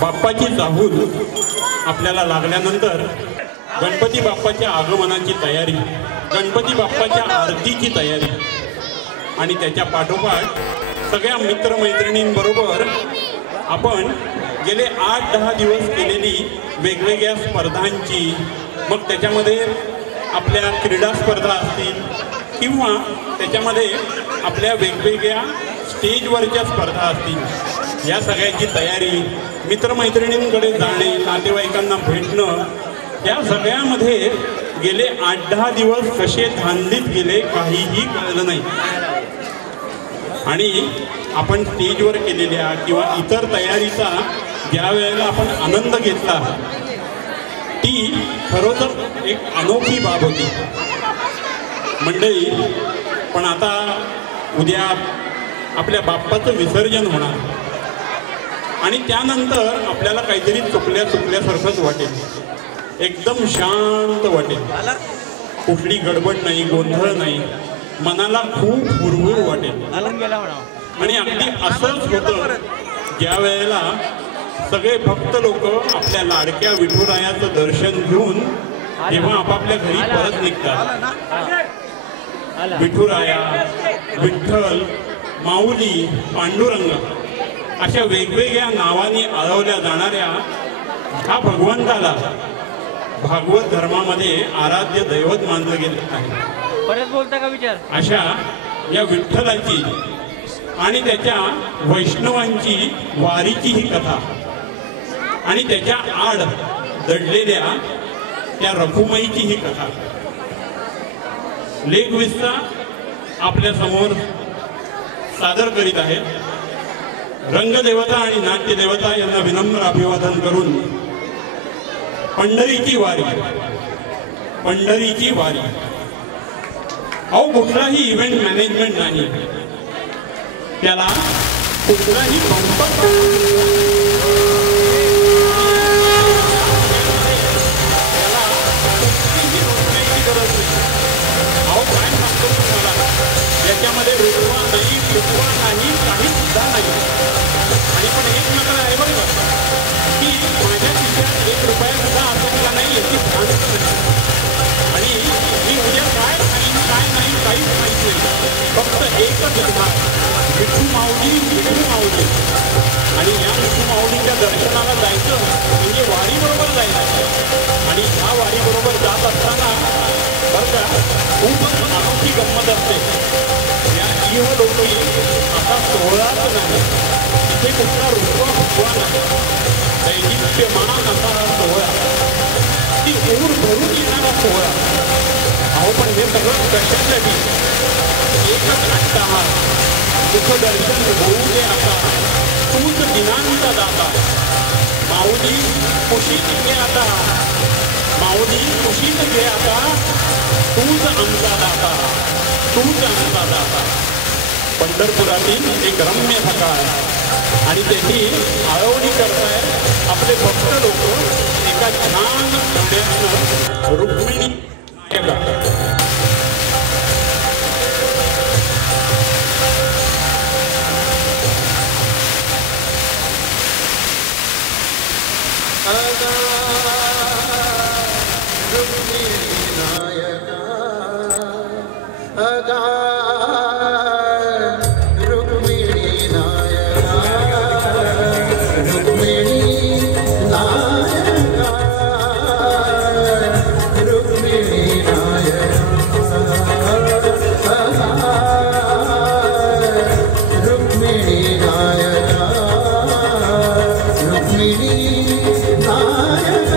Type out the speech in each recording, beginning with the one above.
बाप्पाची चाहूल आपल्याला लागल्यानंतर गणपती बाप्पाच्या आगमनाची तयारी, गणपती बाप्पाच्या आरतीची तयारी आणि त्याच्या पाठोपाठ सगळ्या मित्रमैत्रिणींबरोबर आपण गेले 8-10 दिवस केलेली वेगवेगळ्या स्पर्धांची, मग त्याच्यामध्ये आपल्या क्रीडा स्पर्धा असतील किंवा त्याच्यामध्ये आपल्या वेगवेगळ्या स्टेजवरच्या स्पर्धा असतील, या सगळ्याची तयारी, मित्रमैत्रिणींकडे जाणे, नातेवाईकांना भेटणं, या सगळ्यामध्ये गेले 8-10 दिवस कसे धांदीत गेले काहीही कळलं नाही. आणि आपण स्टेजवर केलेल्या किंवा इतर तयारीचा ज्या वेळेला आपण आनंद घेतला ती खरोखर एक अनोखी बाब होती मंडळी. पण आता उद्या आपल्या बाप्पाचं विसर्जन होणार आणि त्यानंतर आपल्याला काहीतरी चुकल्यासारखंच वाटेल, एकदम शांत वाटेल, कुठली गडबड नाही, गोंधळ नाही, मनाला खूप हुरहुर वाटेल. आणि अगदी असंच होतं ज्या वेळेला सगळे भक्त लोक आपल्या लाडक्या विठुरायाचं दर्शन घेऊन जेव्हा आपापल्या घरी परत निघतात. विठुराया, विठ्ठल, माऊली, पांडुरंग अशा वेगवेगळ्या नावांनी आळवल्या जाणाऱ्या ह्या भगवंताला भागवत धर्मामध्ये आराध्य दैवत मानलं गेलं आहे. परत बोलता का विचार? अशा या विठ्ठलाची आणि त्याच्या वैष्णवांची वारीची ही कथा आणि त्याच्या आड दडलेल्या त्या रखुमाईची ही कथा लेखविस्ता आपल्या समोर सादर करीत आहे. रंगदेवता आणि नाट्यदेवता यांना विनम्र अभिवादन करून पंढरीची वारी, पंढरीची वारी. अहो कुठलाही इव्हेंट मॅनेजमेंट नाही, त्याला कुठलाही याच्यामध्ये रुपवा नाही, रुपवा नाही, काही सुद्धा नाही. आणि पण एक मात्र आहे बरं की माझ्या खिशात 1 रुपया सुद्धा अडकला नाही याची भानच नाही. आणि मी उद्या काय खाईन काय नाही काहीच माहीत नाही, फक्त एकच भाग, विठू माऊली, विठू माऊली. आणि या विठू माऊलीच्या दर्शनाला जायचं म्हणजे वारीबरोबर जायचं. आणि ह्या वारीबरोबर जात असताना बरं का खूपच अनोखी गंमत असते. या इहलोकी आता सोहळाच नाही, तिथे कुठला रुपवा फुटवा नाही, दैदिप्यमान असा हा सोहळा, ती ऊर भरून येणारा सोहळा. अहो पण हे सगळं कशासाठी? एकच अट्टहास, सुखदर्शन होऊ दे आता, तूच दिनांचा दाता. माऊली खुशीत घे आता, माऊली खुशीत घे आता, तूच आमचा दाता, तूच आमचा दाता. पंढरपुरातील एक रम्य सकाळ आणि त्याची आळवणी करतायत आपले भक्त लोक एका छान गाण्यानं रुक्मिणी नायका. रुक्मिणी नायका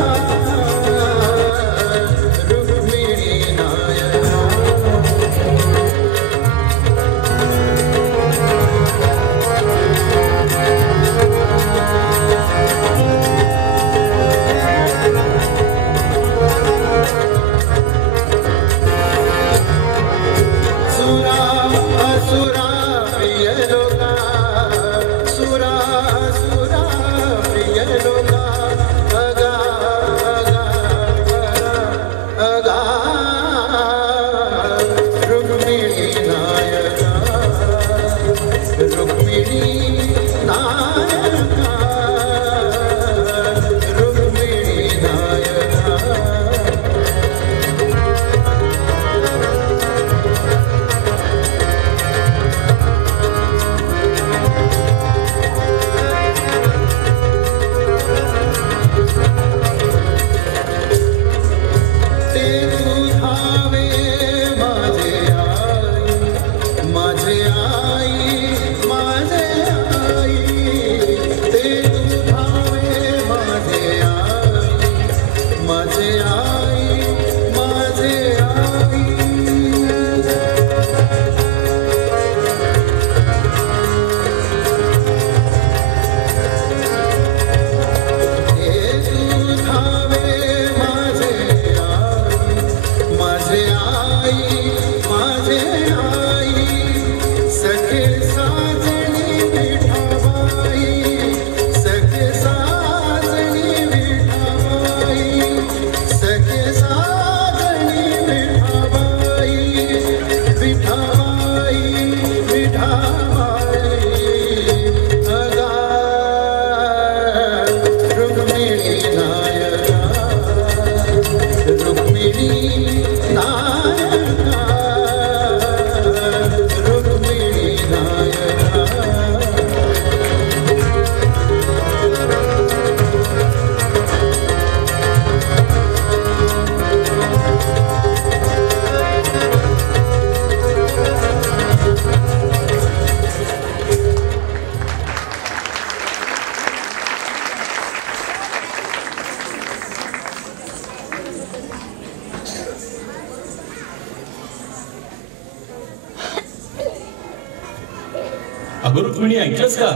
अगं रुक्मिणी, ऐकलंस का?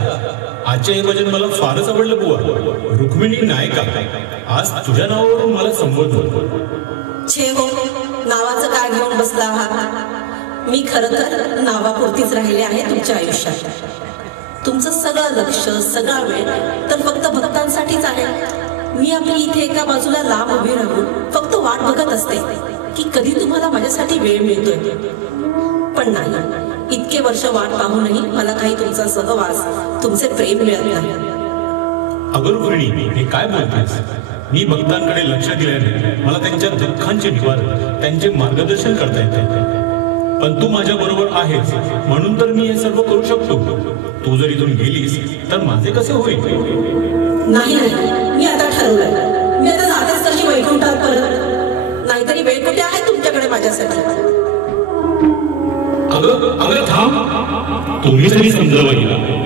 आजचे हे भजन मला फारच आवडलं बुवा. रुक्मिणी नायका, आज तुझ्या नावावरून मला संबोधलं. छे हो, नावाचं काय घेऊन बसला आहात? मी खरं तर नावापुरतीच राहिले आहे तुमच्या आयुष्यात. तुमचं सगळं लक्ष, सगळा वेळ तर फक्त भक्तांसाठीच आहे. मी आपली इथे एका बाजूला लांब उभी राहून फक्त वाट बघत असते की कधी तुम्हाला माझ्यासाठी वेळ मिळतोय. पण नाही, इतके वर्ष वाट पाहूनही मला काही तुमचा सहवास, तुमचे प्रेम मिळत नाही. अगं रुक्मिणी, हे काय बोलतेस? मी भक्तांकडे लक्ष दिल्याने मला त्यांच्या दुःखांचे निवारण, त्यांचे मार्गदर्शन करता येते. पण तू माझ्या बरोबर आहेस म्हणून तर मी हे सर्व करू शकतो. तू जर इथून गेलीस तर माझे कसे होईल? नाही नाही, मी आता ठरवलंय. मी आता जातेच कशी वैकुंठात परत. नाहीतरी वेळ कुठे आहे तुमच्याकडे माझ्यासाठी? अगं थांब, तुम्ही तरी समजावं गेला.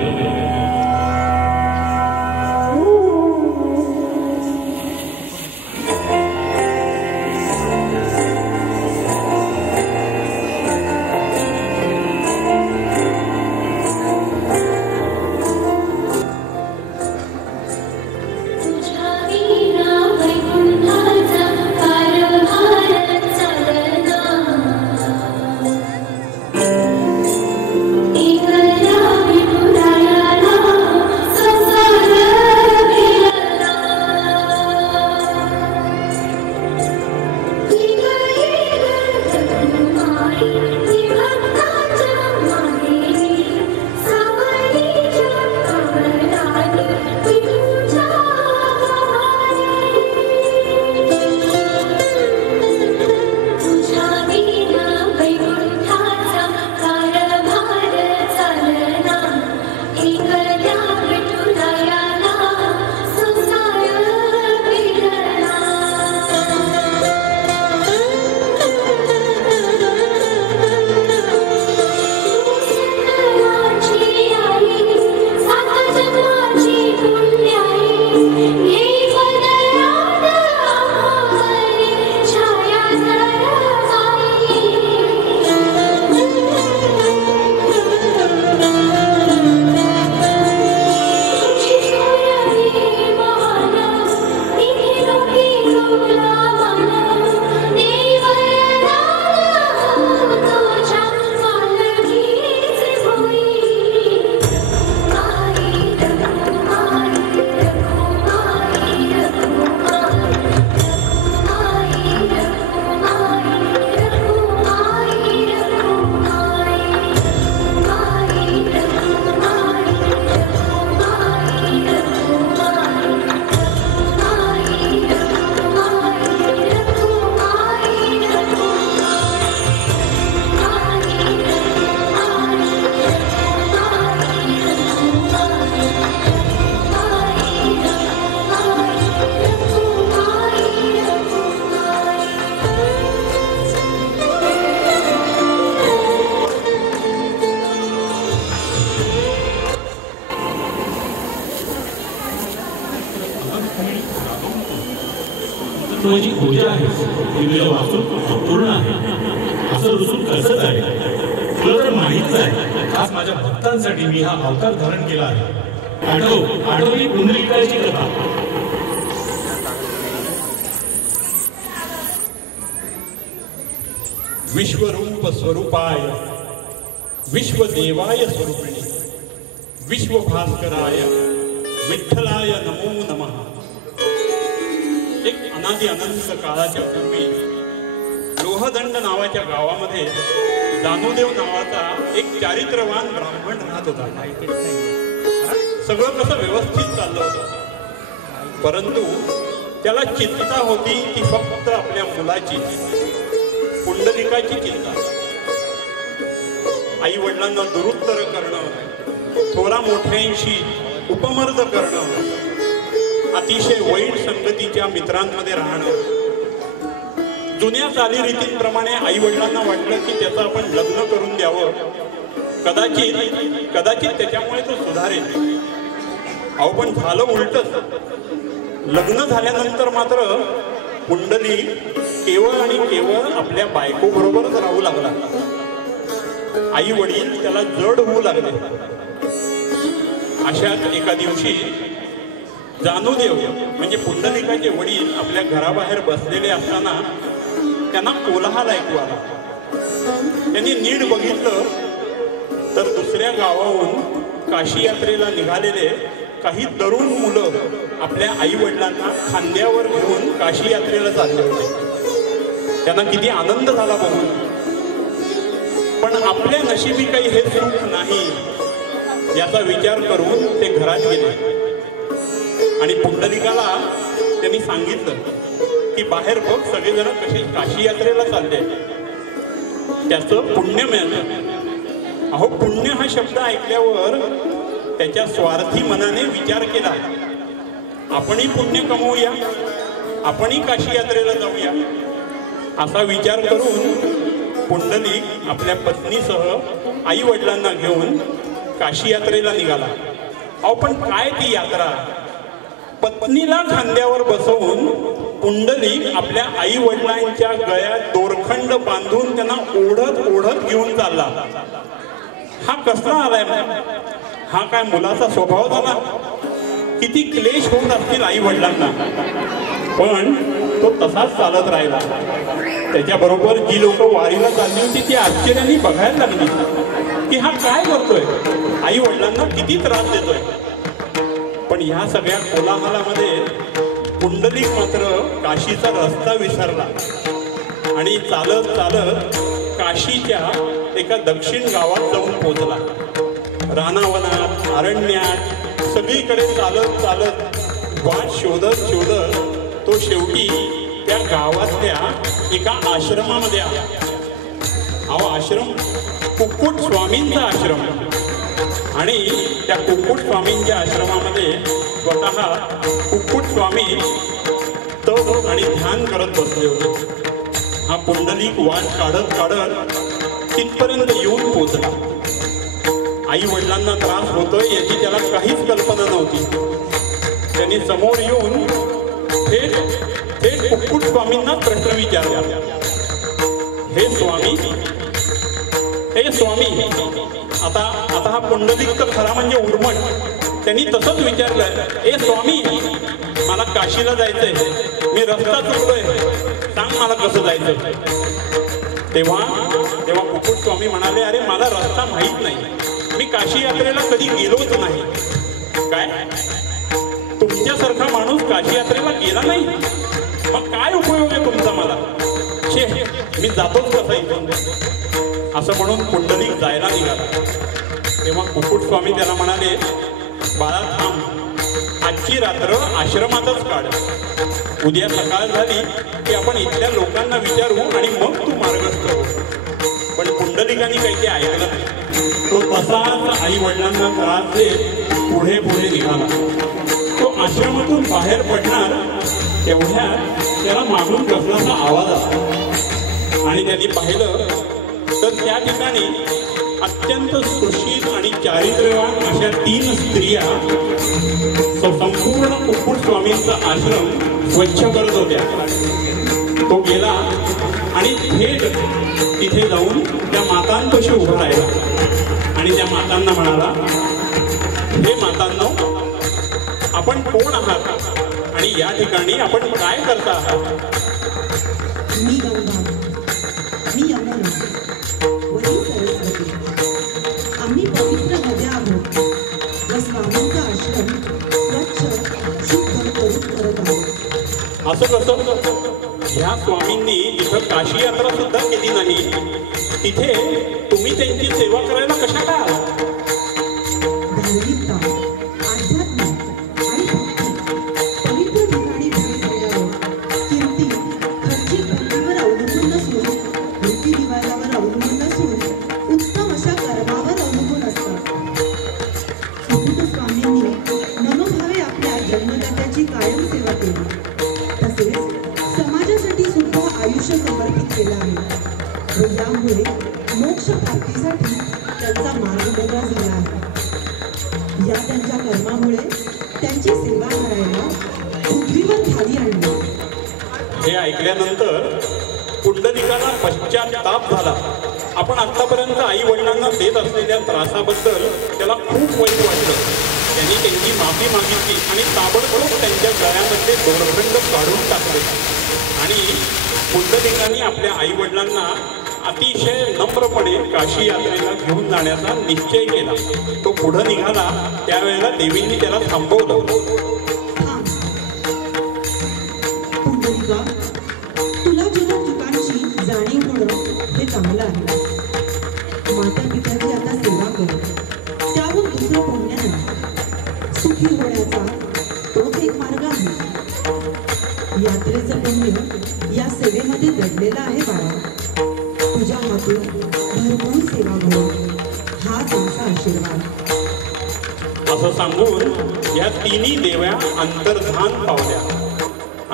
माझी पूजा आहे, ती तुझ्या वाचून अपूर्ण आहे. असं रुसून कसंच आहे? तुला तर माहितीच आहे, खास माझ्या भक्तांसाठी मी हा अवतार धारण केला आहे. आठव ही पुंडलिकाची कथा. विश्वरूप स्वरूपाय विश्वदेवाय स्वरूपिणी विश्वभास्कराय विठ्ठलाय नमो नमः. एक अनादि अनंत काळाच्या पूर्वी लोहदंड नावाच्या गावामध्ये दानोदेव नावाचा एक चारित्रवान ब्राह्मण राहत होता. सगळं कसं व्यवस्थित चाललं होतं, परंतु त्याला चिंता होती ती फक्त आपल्या मुलाची, पुंडलिकाची चिंता. आई वडिलांना दुरुत्तर करणं, थोरा मोठ्यांशी उपमर्द करणं, अतिशय वाईट संगतीच्या मित्रांमध्ये राहणं. जुन्या चालीरीतींप्रमाणे आई वडिलांना वाटलं की त्याचं आपण लग्न करून द्यावं, कदाचित त्याच्यामुळे तो सुधारेल. अहो पण झालं उलटच. लग्न झाल्यानंतर मात्र पुंडली केवळ आणि केवळ आपल्या बायको बरोबरच राहू लागला. आई वडील त्याला जड होऊ लागले. अशाच एका दिवशी जानुदेव म्हणजे पुंडलिकाचे वडील आपल्या घराबाहेर बसलेले असताना त्यांना कोलाहल ऐकू आला. त्यांनी नीट बघितलं तर दुसऱ्या गावाहून काशी यात्रेला निघालेले काही तरुण मुलं आपल्या आई वडिलांना खांद्यावर घेऊन काशी यात्रेला चालले होते. त्यांना किती आनंद झाला बघून. पण आपल्या नशिबी काही हे सुख नाही याचा विचार करून ते घरात गेले आणि पुंडलिकाला त्यांनी सांगितलं की बाहेर बघ सगळेजण कसे काशी यात्रेला चालले, त्याचं पुण्य मिळालं. अहो, पुण्य हा शब्द ऐकल्यावर त्याच्या स्वार्थी मनाने विचार केला, आपणही पुण्य कमवूया, आपणही काशी यात्रेला जाऊया. असा विचार करून पुंडलिक आपल्या पत्नीसह आई वडिलांना घेऊन काशी यात्रेला निघाला. अहो, पण काय ती यात्रा! पत्नीला खांद्यावर बसवून पुंडलिक आपल्या आई वडिलांच्या गळ्यात दोरखंड बांधून त्यांना ओढत ओढत घेऊन चालला. हा कसला आलाय? हा काय मुलाचा स्वभाव झाला? किती क्लेश होत असतील आई वडिलांना. पण तो तसाच चालत राहिला. त्याच्याबरोबर जी लोक वारीला चालली होती ती आश्चर्याने बघायला लागली की हा काय करतोय, आई वडिलांना किती त्रास देतोय. पण ह्या सगळ्या कोलाहलामध्ये पुंडलिक मात्र काशीचा रस्ता विसरला आणि चालत चालत काशीच्या एका दक्षिण गावात जाऊन पोहोचला. रानावनात अरण्यात सगळीकडे चालत चालत वाट शोधत शोधत तो शेवटी त्या गावातल्या एका आश्रमामध्ये आला. हा आश्रम कुक्कुट स्वामींचा आश्रम. आणि त्या कुक्कुट स्वामींच्या आश्रमामध्ये स्वतः कुक्कुट स्वामी तप आणि ध्यान करत बसले होते. हा पुंडलिक वाट काढत काढत तिथपर्यंत येऊन पोहोचला. आई वडिलांना त्रास होतोय याची त्याला काहीच कल्पना नव्हती. त्यांनी समोर येऊन थेट कुक्कुट स्वामींना प्रश्न विचारला, हे स्वामी आता हा पुंडलिक तर खरा म्हणजे उर्मट. त्यांनी तसंच विचारलं, ए स्वामी, मला काशीला जायचंय, मी रस्ता चुकलोय, सांग मला कसं जायचंय. तेव्हा कुक्कुट स्वामी म्हणाले, अरे मला रस्ता माहीत नाही, मी काशी यात्रेला कधी गेलोच नाही. काय, तुमच्यासारखा माणूस काशी यात्रेला गेला नाही? मग काय उपयोग आहे तुमचा मला? शे, मी जातोच कसा इथून. असं म्हणून पुंडलिक जायला निघाला. तेव्हा कुक्कुट स्वामी त्याला म्हणाले, बाळा थांब, आजची रात्र आश्रमातच काढ, उद्या सकाळ झाली की आपण इथल्या लोकांना विचारू आणि मग तू मार्गस्थ हो. पण पुंडलिकाने काही ते ऐकलं नाही. तो तसाच आई वडिलांना त्रास देत पुढे पुढे निघाला. तो आश्रमातून बाहेर पडणार तेवढ्यात त्याला मागून कसलाचा आवाज आला आणि त्यांनी पाहिलं तर त्या ठिकाणी अत्यंत सुशील आणि चारित्र्यवान अशा 3 स्त्रिया संपूर्ण कुक्कुट स्वामींचा आश्रम स्वच्छ करत होत्या. तो गेला आणि थेट तिथे जाऊन त्या मातांपाशी उभा राहिला आणि त्या मातांना म्हणाला, हे मातांनो, आपण कोण आहात आणि या ठिकाणी आपण काय करता आहात? मी गंगा, मी यमुना, वही सरस्वती. आम्ही पवित्र नद्या आहोत व स्वामींचा आश्रम स्वच्छ शुद्ध करत आहोत. असं कसं? ह्या स्वामींनी इथं काशी यात्रा सुद्धा केली नाही, तिथे तुम्ही त्यांची सेवा करायला कशा काय आहात? धार्मिकता, अध्यात्म आणि भक्ती पवित्र ठिकाणी भेट दिल्यावर कीर्ती खर्चिक बुद्धीवर अवलंबून नसून, रीतिरिवाजावर अवलंबून नसून, उत्तम अशा कर्मावर अवलंबून असतात. कुक्कुट स्वामींनी मनोभावे आपल्या जन्मदात्याची कायम सेवा केली, तसेच समाजासाठी सुद्धा आयुष्य समर्पित केलं आहे व यामुळे मोक्ष प्राप्तीसाठी त्यांचा मार्ग मोकळा झाला आहे. या त्यांच्या कर्मामुळे त्यांची सेवा करायला पृथ्वीवर खाली आणली. हे ऐकल्यानंतर पुंडलिकाला पश्चाताप झाला. आपण आतापर्यंत आई वडिलांना देत असलेल्या त्रासाबद्दल त्याला खूप वाईट वाटलं. त्यांनी त्यांची माफी मागितली आणि ताबडतोब त्यांच्या गळ्यामध्ये दोरखंड काढून टाकले आणि पुंडलिकांनी आपल्या आईवडिलांना अतिशय नम्रपणे काशी यात्रेला घेऊन जाण्याचा निश्चय केला. तो पुढं निघाला त्यावेळेला देवींनी त्याला थांबवलं. पुंडलिका, तुला तुझ्या चुकांची जाणीव होणं हे चांगलं आहे. माता पित्याची आता सेवा कर, त्याहून दुसरं पुण्य नाही. सुखी होण्याचा तोच एक मार्ग आहे. यात्रेचं पुण्य या सेवेमध्ये दडलेलं आहे बाळा. तुझ्या हातून भरपूर सेवा हो, हा तुमचा आशीर्वाद. असं सांगून या तिन्ही देव्या अंतर्धान पावल्या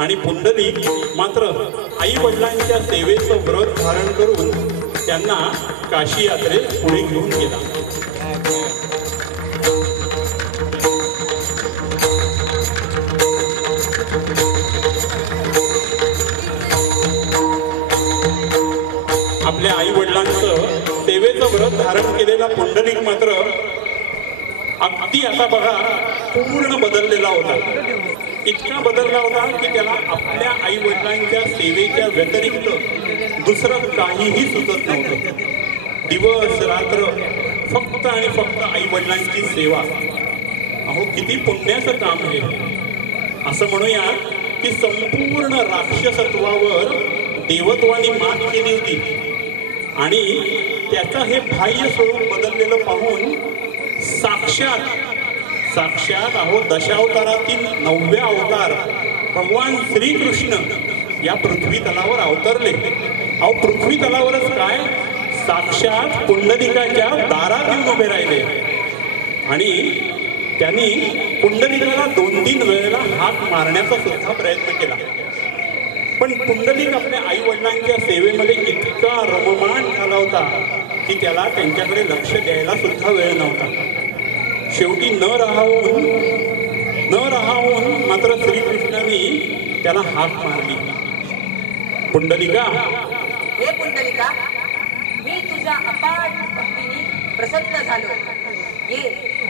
आणि पुंडलिक मात्र आई वडिलांच्या सेवेचं व्रत धारण करून त्यांना काशी यात्रेत पुढे घेऊन गेला. आपल्या आई वडिलांचं सेवेचं व्रत धारण केलेला पुंडलिक मात्र अगदी असा बघा पूर्ण बदललेला होता. इतका बदलला होता की त्याला आपल्या आई वडिलांच्या सेवेच्या व्यतिरिक्त दुसरं काहीही सुचत नव्हतं. दिवस रात्र फक्त आणि फक्त आई वडिलांची सेवा. अहो किती पुण्याचं काम आहे. असं म्हणूया की संपूर्ण राक्षसत्वावर देवत्वानी मात केली होती आणि त्याचं हे बाह्य स्वरूप बदललेलं पाहून साक्षात अहो दशावतारातील 9वे अवतार भगवान श्रीकृष्ण या पृथ्वी तलावर अवतरले. अहो पृथ्वी तलावरच काय साक्षात पुंडलिकाच्या दारात येऊन उभे राहिले आणि त्यांनी पुंडलिकाला 2-3 वेळेला हात मारण्याचा सुद्धा प्रयत्न केला. पण पुंडलिक आपल्या आई वडिलांच्या सेवेमध्ये इतका रममाण झाला होता की त्याला त्यांच्याकडे लक्ष द्यायला सुद्धा वेळ नव्हता. शेवटी न राहावून मात्र श्रीकृष्णांनी त्याला हाक मारली. पुंडलिका, हे पुंडलिका, मी तुझ्या अपाट भक्तीने प्रसन्न झालो. ये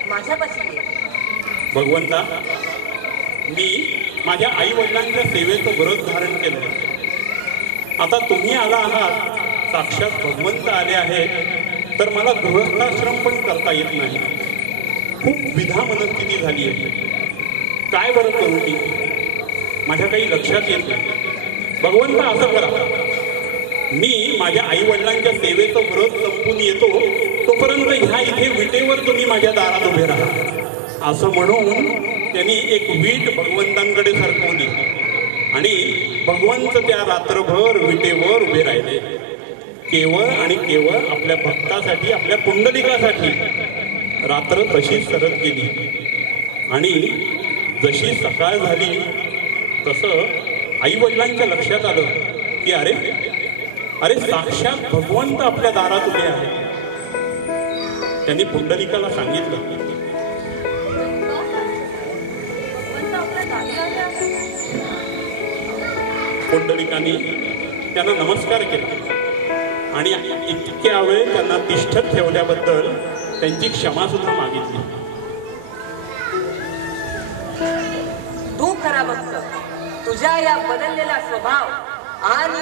माझ्यापाशी ये. भगवंता, मी माझ्या आई वडिलांच्या सेवेचं व्रत धारण केलं. आता तुम्ही आला आहात, साक्षात भगवंत आले आहेत, तर मला गृहस्थाश्रम पण करता येत नाही. खूप विधा मनस्थिती झाली आहे. काय बरं करू मी? माझ्या काही लक्षात येत नाही. भगवंत असं करा, मी माझ्या आई वडिलांच्या सेवेचं व्रत संपून येतो, तोपर्यंत ह्या इथे विटेवर तुम्ही माझ्या दारात उभे राहा. असं म्हणून त्यांनी एक वीट भगवंतांकडे सरकवली आणि भगवंत त्या रात्रभर विटेवर उभे राहिले. केवळ आणि केवळ आपल्या भक्तासाठी, आपल्या पुंडलिकासाठी रात्र तशीच सरत गेली आणि जशी सकाळ झाली तसं आई वडिलांच्या लक्षात आलं की अरे साक्षात भगवंत आपल्या दारात उभे आहे. त्यांनी पुंडलिकाला सांगितलं, पुंडलिकांनी त्यांना नमस्कार केला आणि इतक्या वेळ त्यांना तिष्ठत ठेवल्याबद्दल त्यांची क्षमा सुद्धा मागितली. तू खरा भक्त, तुझ्या या बदललेला स्वभाव आणि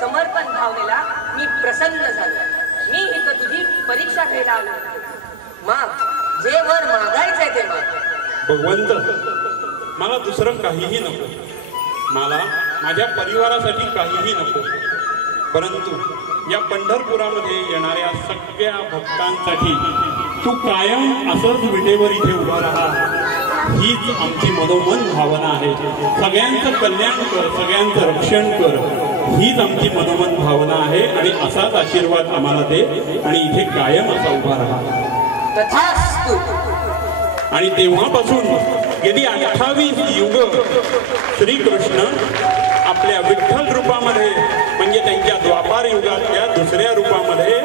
समर्पण भावनेला मी प्रसन्न झालो. मी इथं तुझी परीक्षा घ्यायला आलो. मग जे वर मागायचंय ते माग. भगवंत, मला दुसरं काहीही नको. मला माझ्या परिवारासाठी काहीही नको. परंतु या पंढरपुरामध्ये येणाऱ्या सगळ्या भक्तांसाठी तू कायम असंच विटेवर इथे उभा राहा, हीच आमची मनोमन भावना आहे. सगळ्यांचं कल्याण कर, सगळ्यांचं रक्षण कर, हीच आमची मनोमन भावना आहे आणि असाच आशीर्वाद आम्हाला दे आणि इथे कायम असा उभा राहा. तथास्तु. आणि तेव्हापासून गेली 28 युग श्रीकृष्ण आपल्या विठ्ठल रूपामध्ये म्हणजे त्यांच्या द्वापार युगातल्या दुसऱ्या रूपामध्ये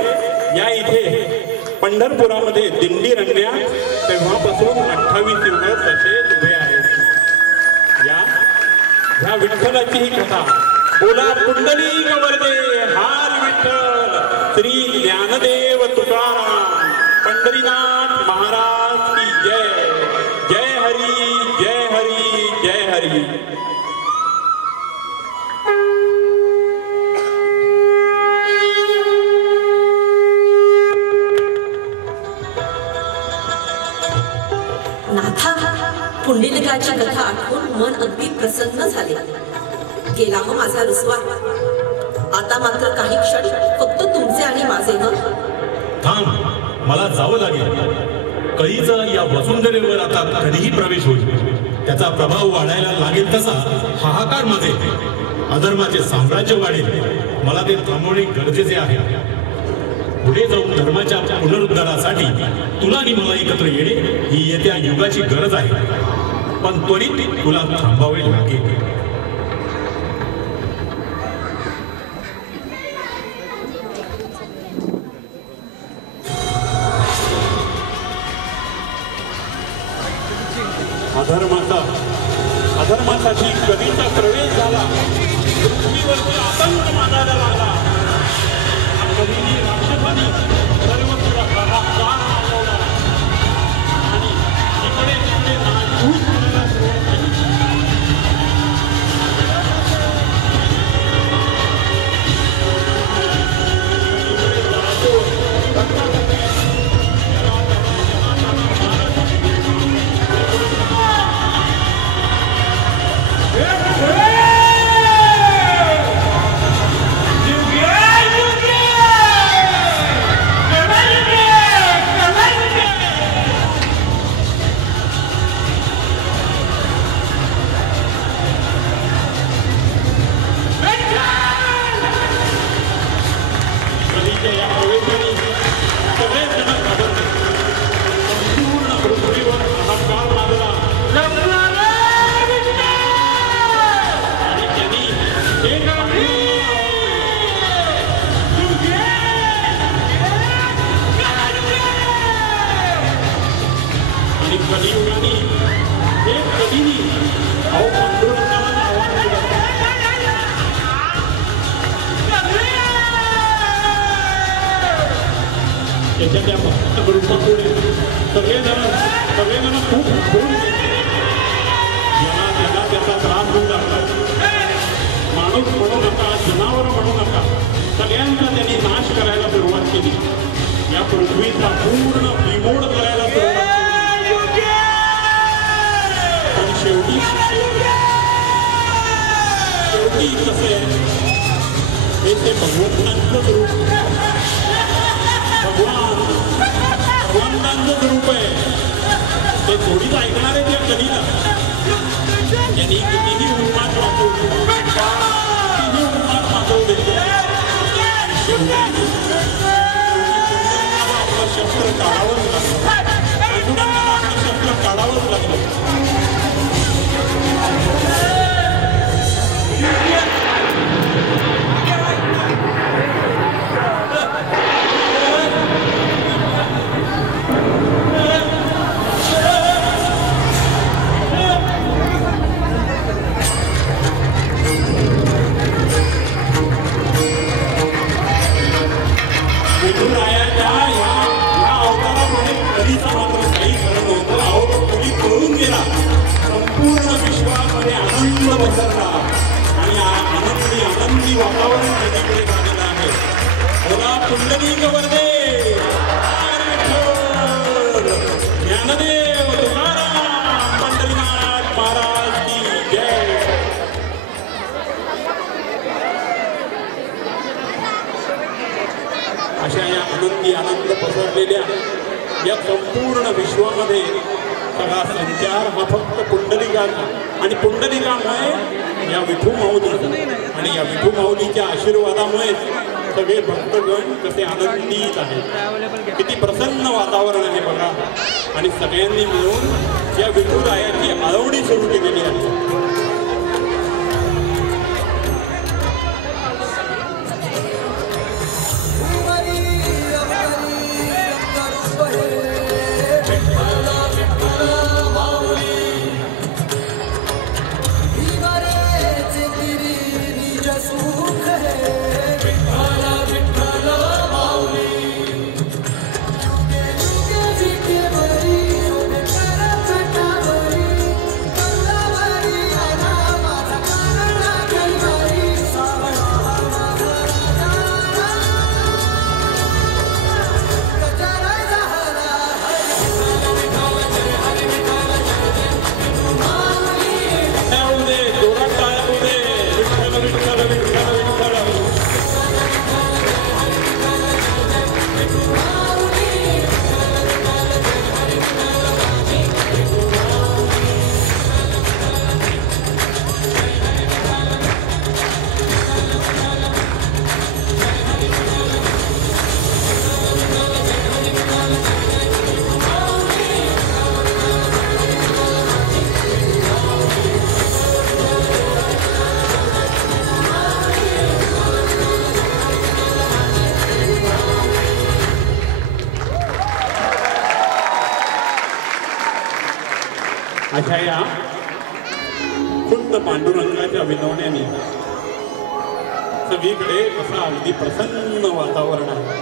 या इथे पंढरपुरामध्ये दिंडी रंगण्यात तेव्हापासून 28 युग तसेच उभे आहेत. ह्या विठ्ठलाची ही कथा. बोला पुंडलिक वरदे हार विठ्ठल, श्री ज्ञानदेव तुकाराम, पंढरीनाथ महाराज की जय. नाथा, पुंडलिकाची कथा आठवून मन अगदी प्रसन्न झाले. गेला हो माझा रुसवा. आता मात्र काही क्षण फक्त तुमचे आणि माझे न. थांब, मला जावं लागेल. कळीचा या वसुंधरेवर आता कधीही प्रवेश होईल. त्याचा प्रभाव वाढायला लागेल तसा हाहाकार माजेल. अधर्माचे साम्राज्य वाढेल. मला ते थांबवणे गरजेचे आहे. पुढे जाऊन धर्माच्या पुनरुद्धारासाठी तुला आणि मला एकत्र येणे ही येत्या युगाची गरज आहे. पण त्वरित तुला थांबावे लागेल. अधर्मासाठी कधीचा प्रवेश झाला. पृथ्वीवरती आतंक माजायला लागला. कधीही राक्षसांनी सर्वत्र हाहाकार माजवला आणि इकडे तिकडे नाचधूस करायला सुरुवात केली. इकडे जातो सगळेजण खूप घोळून याला त्याचा त्रास होऊ लागला. माणूस म्हणू नका, जनावर म्हणू नका, सगळ्यांचा त्यांनी नाश करायला सुरुवात केली. या पृथ्वीचा पूर्ण बिमोड करायला सुरुवात केली. पण शेवटी कसे हे ते भगवंतांचंच रूप, भगवंतांचंच रूप आहे. ते थोडीच ऐकणार आहे त्या कधीला. त्यांनी कितीही उन्माद वाचवले, कितीही उन्माद वाचवले, आपलं शस्त्र काढावंच लागलं. आपलं शस्त्र काढावंच लागलं. संपूर्ण विश्वामध्ये आनंद पसरला आणि आनंदी वातावरण सगळीकडे झालेलं आहे. बोला पुंडलिक वरदे, ज्ञानदेव तुकाराम पंढरीनाथ महाराज की जय. अशा या आनंद पसरलेल्या या संपूर्ण विश्वामध्ये सगळा संचार हा फक्त पुंडलिकाचा आणि पुंडलिकामुळे या विठू माऊली आणि या विठू माऊलीच्या आशीर्वादामुळे सगळे भक्तगण कसे आनंदित आहेत. किती प्रसन्न वातावरण आहे बघा. आणि सगळ्यांनी मिळून या विठुरायाची आळवणी सुरू केलेली आहे. Thank you. मुकुंद पांडुरंगाच्या विनवण्याने सगळीकडे असं अगदी प्रसन्न वातावरण आहे.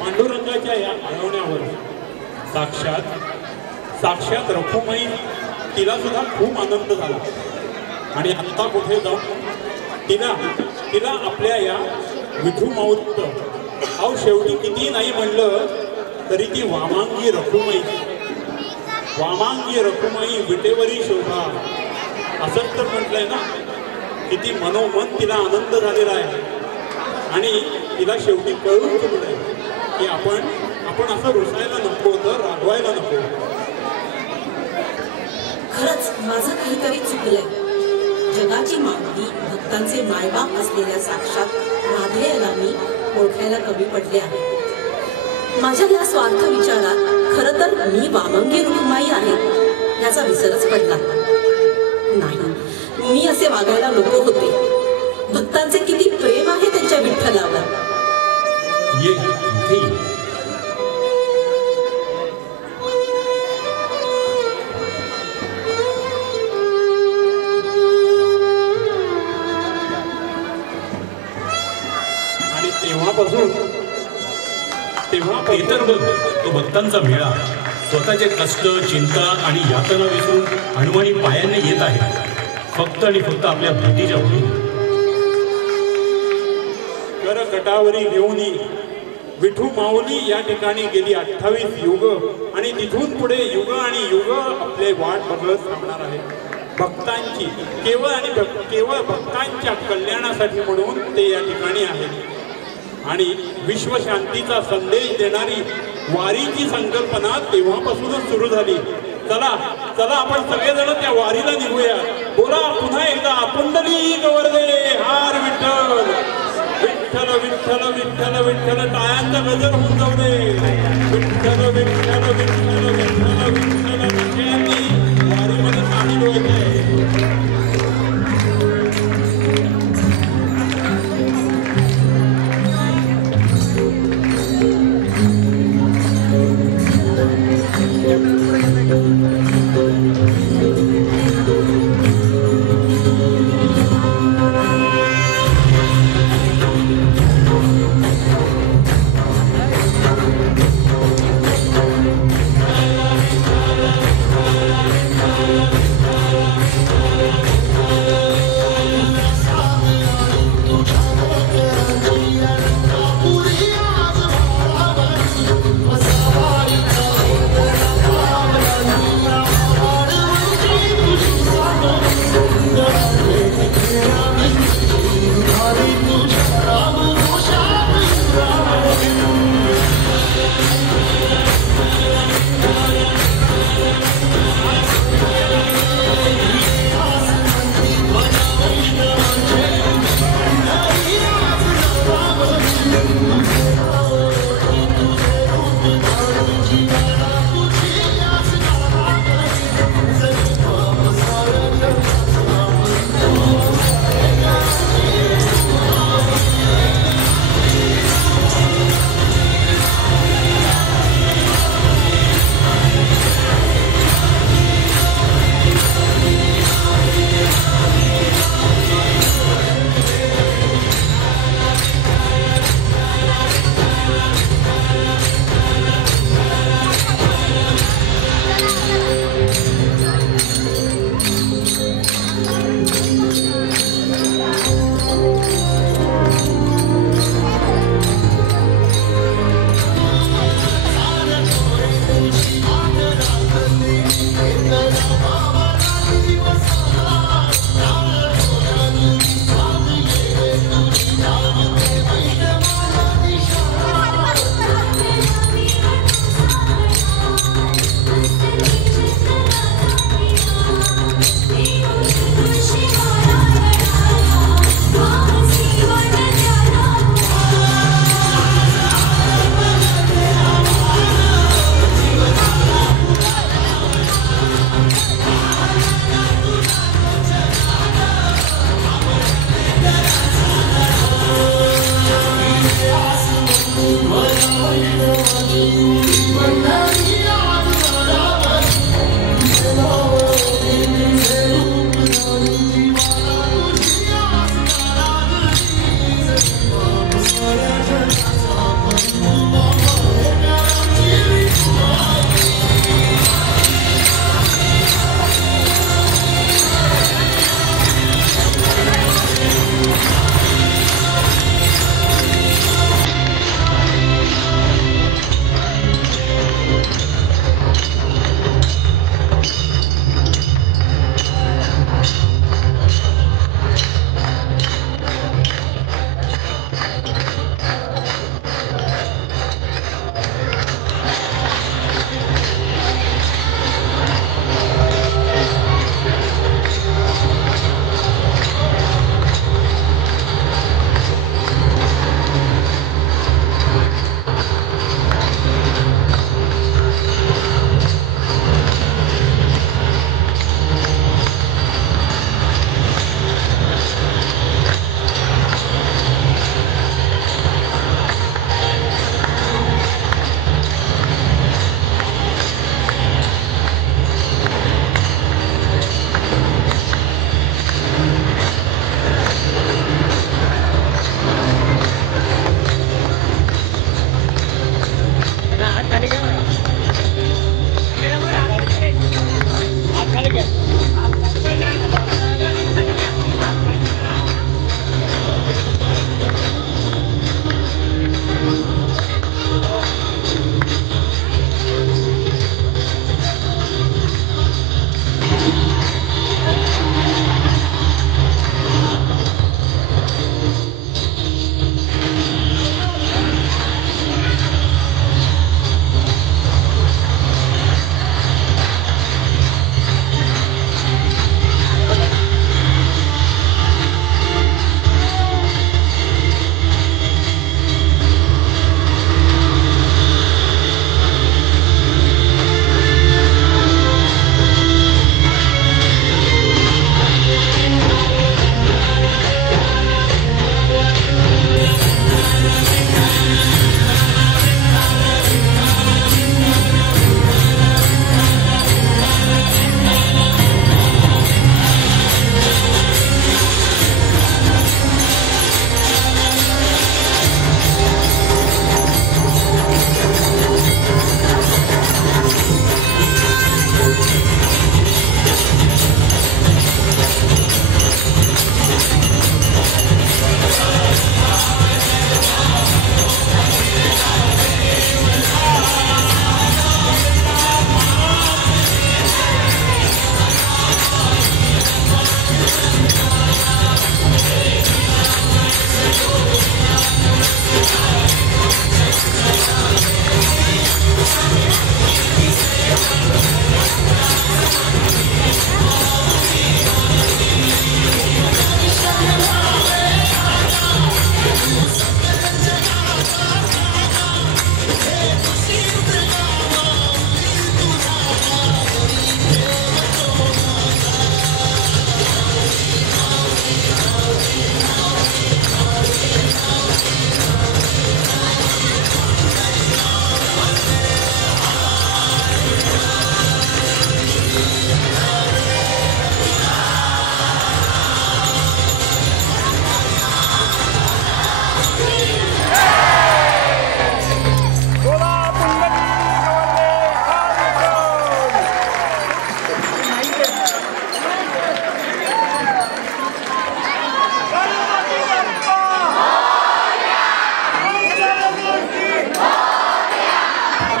पांडुरंगाच्या या आळवण्यावर साक्षात रखुमाई तिला सुद्धा खूप आनंद झाला. आणि आत्ता कुठे जाऊन तिला आपल्या या विठू माऊत अहो शेवटी किती नाही म्हणलं तरी ती वामांगी रखुमाई विटेवरी शोभा असंच तर म्हटलंय ना. किती मनोमन तिला आनंद झालेला आहे. आणि तिला शेवटी कळून चुकलंय की आपण असं रुसायला नको होतं, रागवायला नको. खरंच माझं काहीतरी चुकलंय. जगाची मागणी भक्तांचे मायबाप असलेल्या साक्षात राधेला मी ओळखायला कमी पडले आहे. माझ्या या स्वार्थ विचारात खरं तर मी वामंगी रुक्माई आहे याचा विसरच पडला. नाही, मी असे वागायला नको होते. भक्तांचे किती प्रेम आहे त्यांच्या विठ्ठलावर. ये इथे ये. आणि तेव्हापासून ते तर बघ, तो भक्तांचा मेळा स्वतःचे कष्ट, चिंता आणि यातना विसरून हनुमानी पायाने येत आहे, फक्त आणि फक्त आपल्या भेटीच्या ओळीने. कर कटावरी घेऊन विठू माऊली या ठिकाणी गेली 28 युग आणि तिथून पुढे युग आणि युग आपले वाट बघत थांबणार आहे. भक्तांची केवळ भक्तांच्या कल्याणासाठी म्हणून ते या ठिकाणी आहेत. आणि विश्वशांतीचा संदेश देणारी वारीची संकल्पना तेव्हापासूनच सुरू झाली. चला चला आपण सगळेजण त्या वारीला निघूया. बोला पुन्हा एकदा पुंडलिक वरदे हार विठ्ठल, विठ्ठल विठ्ठल विठ्ठल विठ्ठल. टाळ्यांचा गजर होऊन जाऊ दे. विठ्ठल विठ्ठल विठ्ठल विठ्ठल विठ्ठल विठ्ठलांनी वारीमध्ये सामील व्हायचे.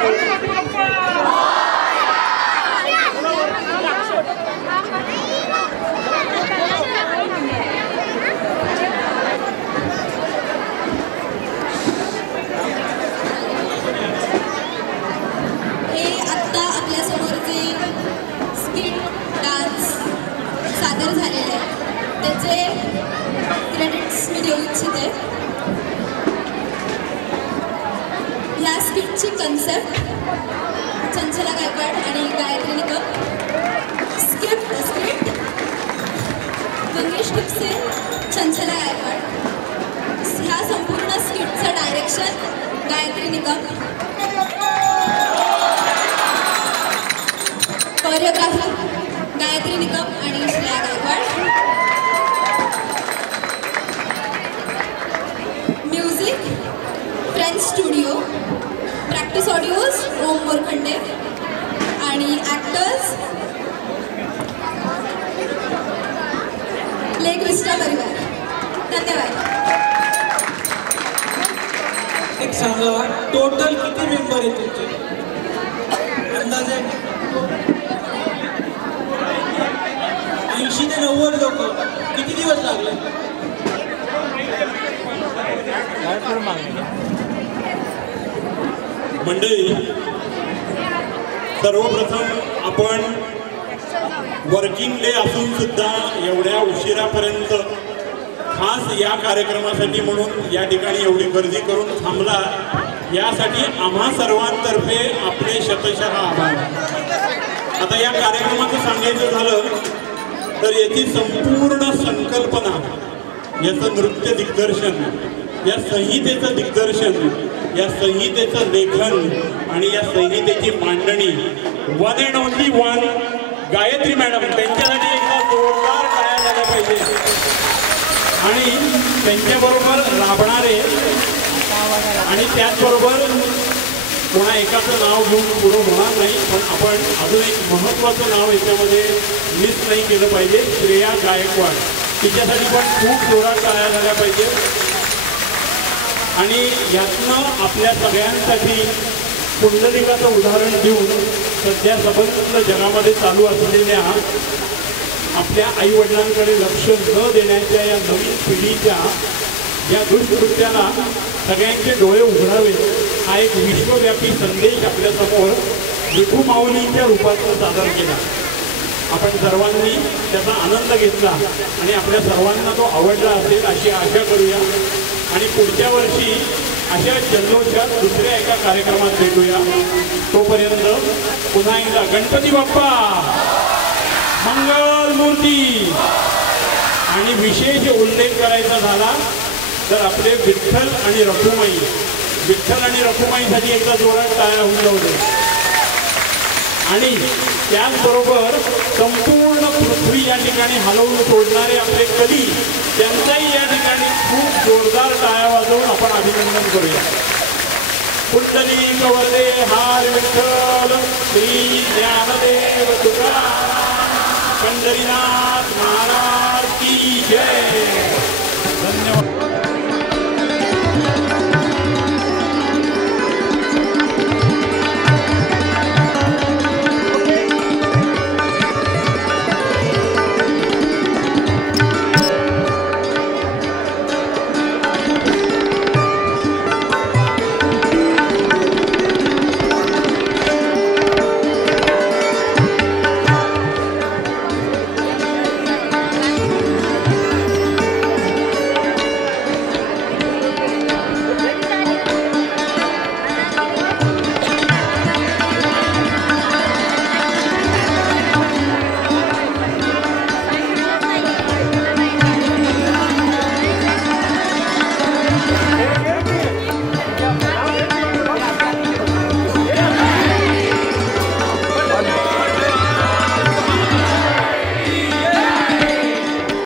हे आत्ता आपल्यासमोर जे स्किट डान्स सादर झालेले आहे त्याचे क्रेडिट्स मी देऊ इच्छिते. ह्या स्किटची कन्सेप्ट चंचला गायकवाड आणि गायत्री निकम, स्क्रिप्ट गंगेश ठिपसे, चंचला गायकवाड. ह्या संपूर्ण स्किटचं डायरेक्शन गायत्री निकम, कोरिओग्राफी गायत्री निकम आणि Shreya Gaikwad, music french studio, practice audios Om Morkhande आणि ॲक्टर्स लेक विस्टा परिवार. धन्यवाद. एक सांगा, टोटल किती मेंबर आहेत तुमचे अंदाजे? 80 ते 90 लोक. किती दिवस लागले? मंडळी, सर्वप्रथम आपण वर्किंग डे असून सुद्धा एवढ्या उशिरापर्यंत खास या कार्यक्रमासाठी म्हणून या ठिकाणी एवढी गर्दी करून थांबला, यासाठी आम्हा सर्वांतर्फे आपले शतशः आभार. आता या कार्यक्रमाचं सांगायचं झालं तर याची संपूर्ण संकल्पना, याचं नृत्य दिग्दर्शन, या संहितेचं दिग्दर्शन, या संहितेचं लेखन आणि या संहितेची मांडणी one and only one Gayatri madam. त्यांच्यासाठी एकदा जोरदार टाळ्या झाल्या पाहिजे. आणि त्यांच्याबरोबर राबणारे आणि त्याचबरोबर कोणा एकाचं नाव घेऊन पुढं होणार नाही, पण आपण अजून एक महत्त्वाचं नाव याच्यामध्ये मिस नाही केलं पाहिजे, श्रेया गायकवाड. तिच्यासाठी पण खूप जोरात टाळ्या झाल्या पाहिजे. आणि यातनं आपल्या सगळ्यांसाठी पुंडलिकाचं उदाहरण देऊन सध्या सबंध जगामध्ये चालू असलेल्या आपल्या आईवडिलांकडे लक्ष न देण्याच्या या नवीन पिढीच्या या दुष्कृत्याला सगळ्यांचे डोळे उघडावे, हा एक विश्वव्यापी संदेश आपल्यासमोर विठू माऊलींच्या रूपात सादर केला. आपण सर्वांनी त्याचा आनंद घेतला आणि आपल्या सर्वांना तो आवडला असेल अशी आशा करूया. आणि पुढच्या वर्षी अशा जल्लोषात दुसऱ्या एका कार्यक्रमात भेटूया. तोपर्यंत पुन्हा एकदा गणपती बाप्पा मंगल मूर्ती. आणि विशेष उल्लेख करायचा झाला तर आपले विठ्ठल आणि रखुमाईसाठी एकदा जोरात टाळ्या होऊन जाऊ दे. आणि त्याचबरोबर संपूर्ण पृथ्वी या ठिकाणी हलवून सोडणारे आपले कली, त्यांचाही या ठिकाणी खूप जोरदार टाळ्या वाजवून आपण अभिनंदन करूया. कुंडली कवरदे हा